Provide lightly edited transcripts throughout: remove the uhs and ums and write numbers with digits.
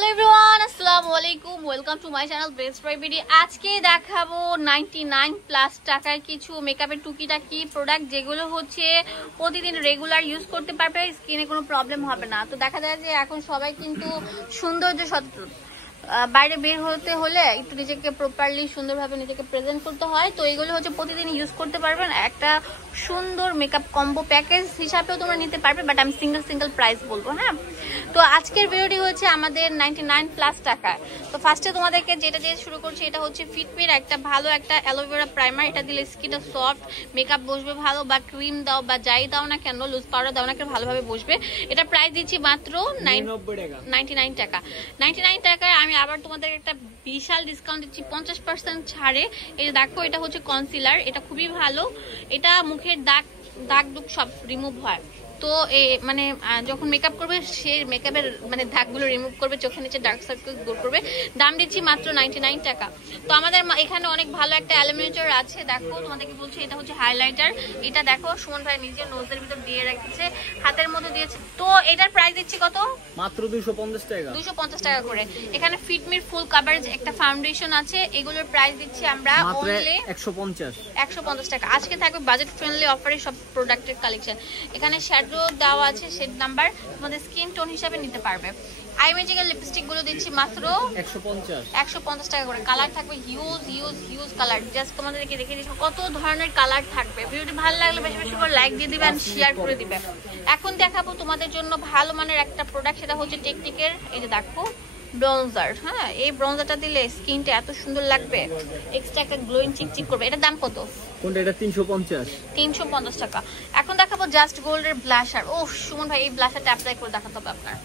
Hello everyone, আসসালামু আলাইকুম। Welcome to my channel best buy BD. আজকে দেখাবো 99+ টাকার কিছু মেকআপের টুকিটাকি প্রোডাক্ট, যেগুলো হচ্ছে প্রতিদিন রেগুলার ইউজ করতে পারবে, স্কিনে কোনো প্রবলেম হবে না। তো দেখা যায় যে এখন সবাই কিন্তু সৌন্দর্য সচেতন, বাইরে বের হতে হলে একটু নিজেকে প্রপারলি সুন্দরভাবে নিজেকে প্রেজেন্ট করতে হয়। তো এগুলো হচ্ছে প্রতিদিন ইউজ করতে পারবেন, একটা সুন্দর মেকআপ কম্বো প্যাকেজ হিসাবেও তোমরা নিতে পারবে, বাট আমি সিঙ্গেল প্রাইস বলবো। হ্যাঁ, তো আজকের ভিডিওটি হচ্ছে আমাদের 99+ টাকা। তো ফার্স্টে তোমাদেরকে যেটা দিয়ে শুরু করছি, এটা হচ্ছে ফিটমির একটা ভালো একটা অ্যালোভেরা প্রাইমার। এটা দিলে স্কিনটা সফট, মেকআপ বসবে ভালো, বা ক্রিম দাও বা যাই দাও না কেন, লুজ পাউডার দাও না কেন, ভালোভাবে বসবে। এটা প্রাইস দিচ্ছি মাত্র 99 টাকা। 99 টাকায় আমি আবার তোমাদের একটা বিশাল ডিসকাউন্ট দিচ্ছি, 50% ছাড়ে। এই যে দেখো, এটা হচ্ছে কনসিলার, এটা খুবই ভালো। এটা মুখের দাগ দুগ সব রিমুভ হয়। তো মানে যখন মেকআপ করবে, সে মেকআপের মানে দাগগুলো রিমুভ করবে, চোখের নিচে ডার্ক সার্কেল দূর করবে। দাম দিচ্ছি মাত্র 99 টাকা। তো আমাদের এখানে অনেক ভালো একটা অ্যালুমিনিয়াম আছে। দেখো তোমাদেরকে বলছি, এটা হচ্ছে হাইলাইটার। এটা দেখো সুমন ভাই নিজের নোজের ভিতর দিয়ে রেখেছে, হাতের মধ্যে দিয়েছে। তো এটার প্রাইস দিচ্ছি কত? মাত্র 250 টাকা। 250 টাকা করে। এখানে ফিটমির ফুল কভারেজ একটা ফাউন্ডেশন আছে, এগুলোর প্রাইস দিচ্ছি আমরা অনলি 150 টাকা। আজকে থাকবে বাজেট ফ্রেন্ডলি অফারে সব প্রোডাক্টের কালেকশন। এখানে শ্যাডো দেওয়া আছে, শেড নাম্বার তোমাদের স্কিন টোন হিসাবে নিতে পারবে। আই ম্যাজিকের লিপস্টিক গুলো দিচ্ছি মাত্র 150 টাকা করে। কালার থাকবে হিউজ কালার। জাস্ট তোমাদেরকে দেখে দিচ্ছি কত ধরনের কালার থাকবে। ভিডিওটি ভালো লাগলে বেশি বেশি করে লাইক দিয়ে দিবে আর শেয়ার করে দিবে। এখন দেখাবো তোমাদের জন্য ভালো মানের একটা প্রোডাক্ট, সেটা হচ্ছে টেকনিকের এই যে দেখো ব্রোঞ্জার। হ্যাঁ, এই ব্রোঞ্জারটা দিলে স্কিনটা এত সুন্দর লাগবে, এক্সট্রা একটা গ্লোয়িং চিকচিক করবে। এটার দাম কত? কোনটা? এটা 350 টাকা। এখন দেখাবো জাস্ট গোল্ডের ব্লাশার। ও সুমন ভাই, এই ব্লাশারটা অ্যাপ্লাই করে দেখাতে হবে আপনার।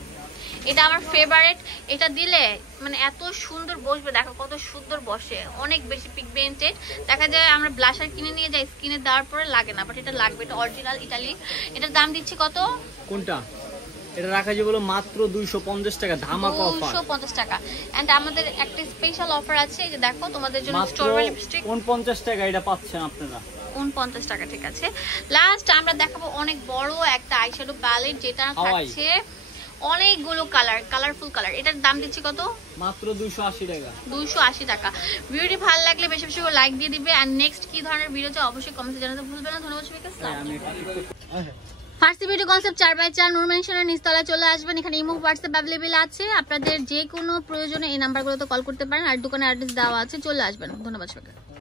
এটা আমার ফেভারিট। এটা দিলে মানে এত সুন্দর বসবে, দেখো কত সুন্দর বসে, অনেক বেশি পিগমেন্টেড। দেখা যায় আমরা ব্লাশার কিনে নিয়ে যাই, স্কিনে দেওয়ার পরে লাগে না, বাট এটা লাগবে। এটা অরিজিনাল ইটালি। এটার দাম দিচ্ছি কত? কোনটা? এটা রাখা যাবে মাত্র 250 টাকা, ধামাকা অফার 250 টাকা। এন্ড আমাদের একটা স্পেশাল অফার আছে, এই যে দেখো তোমাদের জন্য স্ট্রবেরি লিপস্টিক 49 টাকা এটা পাচ্ছেন আপনারা। 49 টাকা, ঠিক আছে। লাস্ট আমরা দেখাবো অনেক বড় একটা আইশ্যাডো প্যালেট, যেটা থাকছে অনেকগুলো কালারফুল কালার। এটার দাম দিচ্ছি কত? মাত্র 280 টাকা। 280 টাকা। ভিডিওটি ভালো লাগলে বেশি বেশি করে লাইক দিয়ে দিবে। আর নেক্সট কি ধরনের ভিডিও চাই অবশ্যই কমেন্টে জানাতে ভুলবে না। ধন্যবাদ সবাইকে। ফার্স্ট ভিডিও কনসেপ্ট 4x4 নূর মেনশনের নিচতলা চলে আসবেন। এখানে ইমো হোয়াটসঅ্যাপ অ্যাভেলেবেল আছে, আপনাদের যে কোনো প্রয়োজনে এই নাম্বারগুলোতে কল করতে পারেন। আর দোকানের অ্যাড্রেস দেওয়া আছে, চলে আসবেন। ধন্যবাদ সবাইকে।